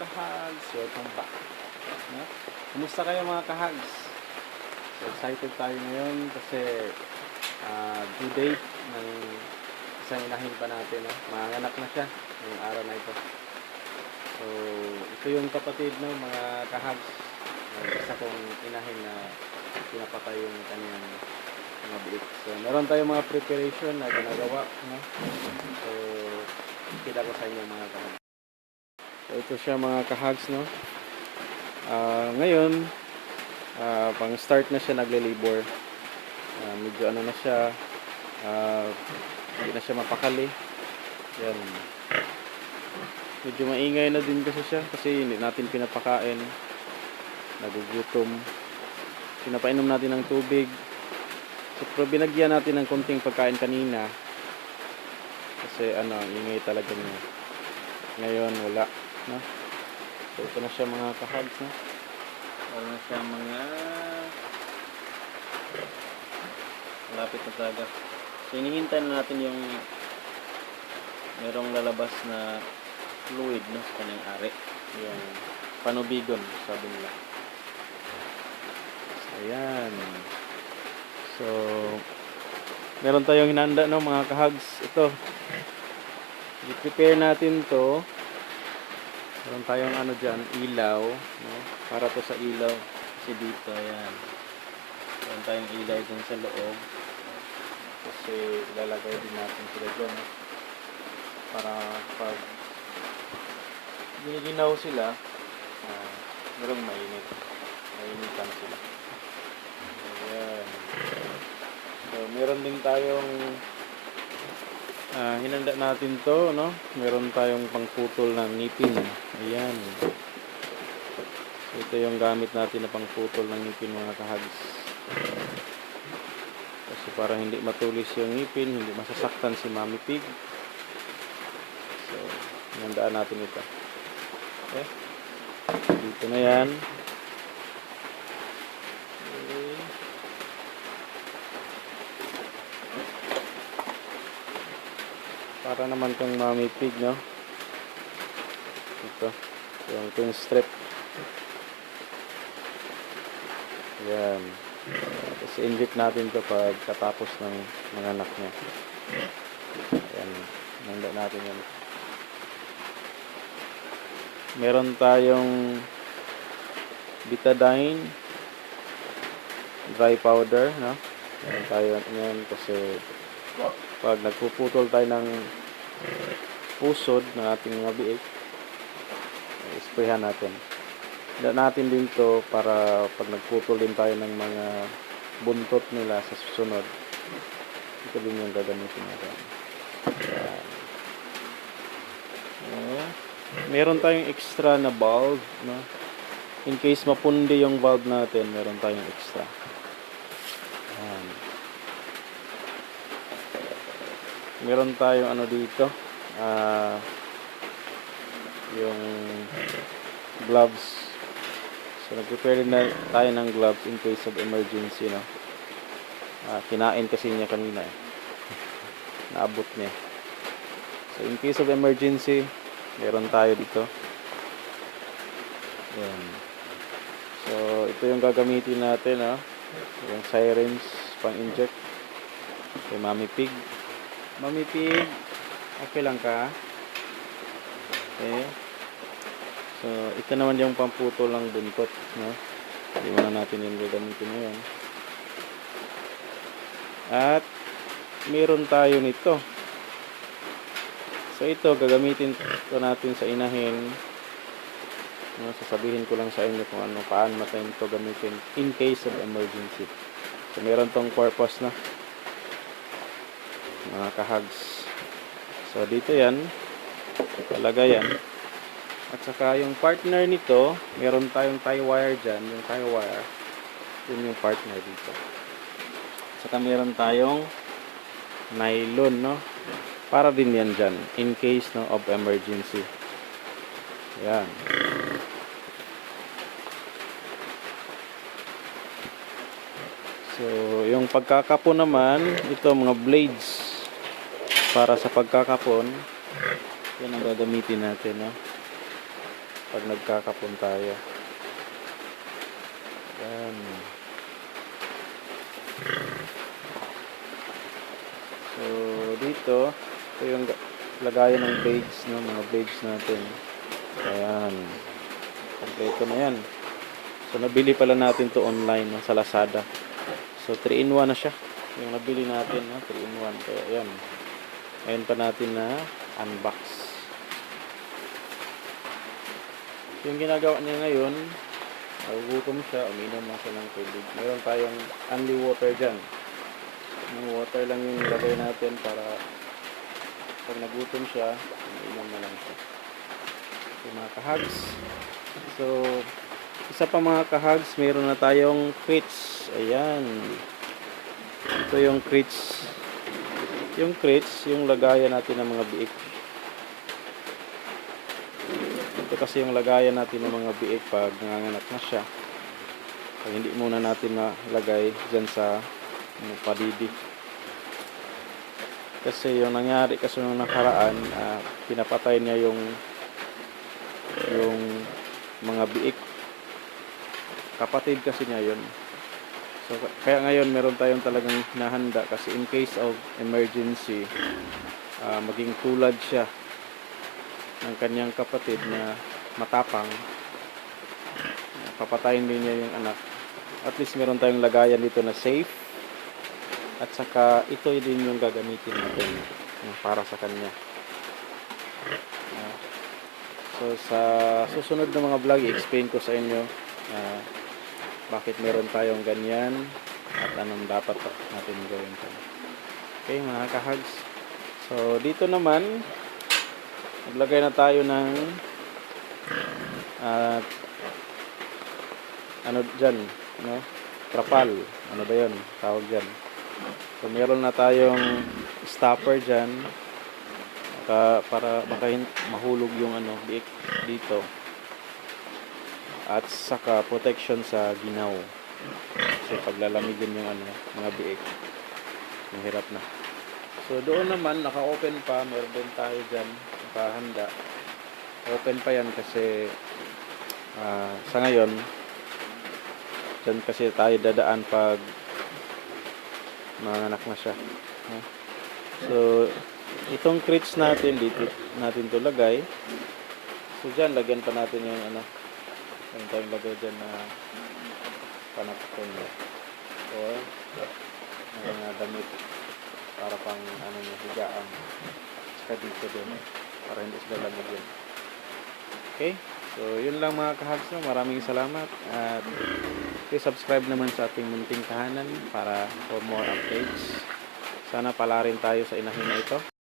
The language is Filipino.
kahags? Welcome back. No? Kumusta kayo mga kahags? So excited tayo ngayon kasi ah, due date ng isang inahin pa natin. No? Manganak na siya ngayong araw na ito. So ito yung kapatid no, mga kahags. ng isa kong inahin na pinapatay yung kanyang mga biik. So meron tayong mga preparation na ginagawa. No? So kita ko sa inyo mga kahags. So ito siya mga kahags no. Ah, ngayon ah, pang start na siya nagle-labor. Ah, medyo ano na siya ah, hindi na siya mapakali. Yan. Medyo maingay na din kasi siya kasi hindi natin pinapakain. Nagugutom. Pinapainom natin ng tubig. So, pero binagyan natin ng konting pagkain kanina. Kasi ano, ingay talaga niya. Ngayon, wala. No? So, ito na siya mga kahags. No? Meron na siya mga malapit na talaga. So, hinihintay na natin yung merong lalabas na fluid no, sa kanyang ari. Yung panubigon, sabi nila. So, ayan. So, meron tayong hinanda no, mga kahags. Ito, i-prepare natin to Meron tayong ano dyan, ilaw. No? Para to sa ilaw. Kasi dito, ayan. Meron tayong ilaw dyan sa loob. Kasi ilalagay din natin sila dyan. No? Para pag giniginaw sila, uh, merong mainit. Mainitan sila. Ayan. So, meron din tayong Ah, hinanda natin to, no? Meron tayong pangputol ng ngipin. Ayan. Ito yung gamit natin na pangputol ng ngipin mga kahags. Kasi para hindi matulis yung ngipin, hindi masasaktan si Mami Pig. So, hinandaan natin ito. Okay? Dito na yan. Para naman kang mami pig, no? Ito. Yung twin strip. Yan. Tapos inject natin to pag katapos ng mga anak niya. Yan. Nanda natin yan. Meron tayong betadine dry powder, no? Meron tayo yan kasi pag nagpuputol tayo ng pusod ng ating mga biik, isprayhan natin. Handa natin din to para pag nagputol din tayo ng mga buntot nila sa susunod. Ito din yung gagamitin natin. Yan. Okay. Meron tayong extra na valve, no? In case mapundi yung valve natin, meron tayong extra. Yan. Meron tayong ano dito ah yung gloves. So nag-prepare na tayo ng gloves in case of emergency no? Ah, kinain kasi niya kanina eh. naabot niya. So in case of emergency meron tayo dito. Yan so ito yung gagamitin natin no yung sirens pang inject kay mami pig Mami Pig, okay lang ka? Okay. So, ito naman yung pamputol ng buntot, no? Hindi mo na natin yung gagamitin ngayon. At, meron tayo nito. So, ito, gagamitin ito natin sa inahin. No, sasabihin ko lang sa inyo kung ano, paano natin ito gamitin in case of emergency. So, meron tong purpose na mga kahags. So dito yan, talaga yan. At saka yung partner nito, meron tayong tie wire dyan, yung tie wire, yun yung partner dito. Saka meron tayong nylon, no? Para din yan dyan, in case no, of emergency. Yan. So, yung pagkakapo naman, ito mga blades para sa pagkakapon yan ang gagamitin natin no? pag nagkakapon tayo. Yan. So, dito, ito yung ga- lagayan ng blades, no? Mga blades natin. Ayan. Kompleto na yan. So, nabili pala natin to online, no? Sa Lazada. So, 3-in-1 na siya. Yung nabili natin, no? 3-in-1. Kaya, ayan. Ngayon pa natin na unbox. Yung ginagawa niya ngayon, nagugutom siya, uminom na siya ng tubig. Meron tayong only water dyan. Yung water lang yung nilagay natin para pag nagutom siya, uminom na lang siya. Yung mga kahags. So, isa pa mga kahags, meron na tayong crates. Ayan. Ito yung crates. Yung crates, yung lagayan natin ng mga biik. Ito kasi yung lagayan natin ng mga biik pag nanganganak na siya. Pag hindi muna natin nalagay dyan sa ano, padidi. Kasi yung nangyari kasi nung nakaraan, ah, pinapatay niya yung yung mga biik. Kapatid kasi niya yun. So, kaya ngayon meron tayong talagang hinahanda kasi in case of emergency, ah, maging tulad siya ng kanyang kapatid na matapang, papatayin din niya yung anak. At least meron tayong lagayan dito na safe. At saka ito din yung gagamitin natin ah, para sa kanya. Ah, so sa susunod na mga vlog, i-explain ko sa inyo ah, bakit meron tayong ganyan at anong dapat natin gawin pa. Okay mga kahags. So dito naman, maglagay na tayo ng at ano dyan, no? Trapal. Ano ba yun? Tawag dyan. So meron na tayong stopper dyan para, para baka hin- mahulog yung ano, dito at saka protection sa ginaw. Kasi paglalamigin yung ano, mga biik, mahirap na. So doon naman, naka-open pa, meron din tayo dyan, nakahanda. Open pa yan kasi ah, sa ngayon, dyan kasi tayo dadaan pag manganak na siya. So, itong crates natin, dito natin to lagay. So dyan, lagyan pa natin yung ano, yung tayong lagay dyan na niya. Or, mga damit para pang ano niya, higaan. Saka dito din, para hindi sila lamigin. Okay? So, yun lang mga kahags no. Maraming salamat. At please subscribe naman sa ating munting tahanan para for more updates. Sana pala rin tayo sa inahin na ito.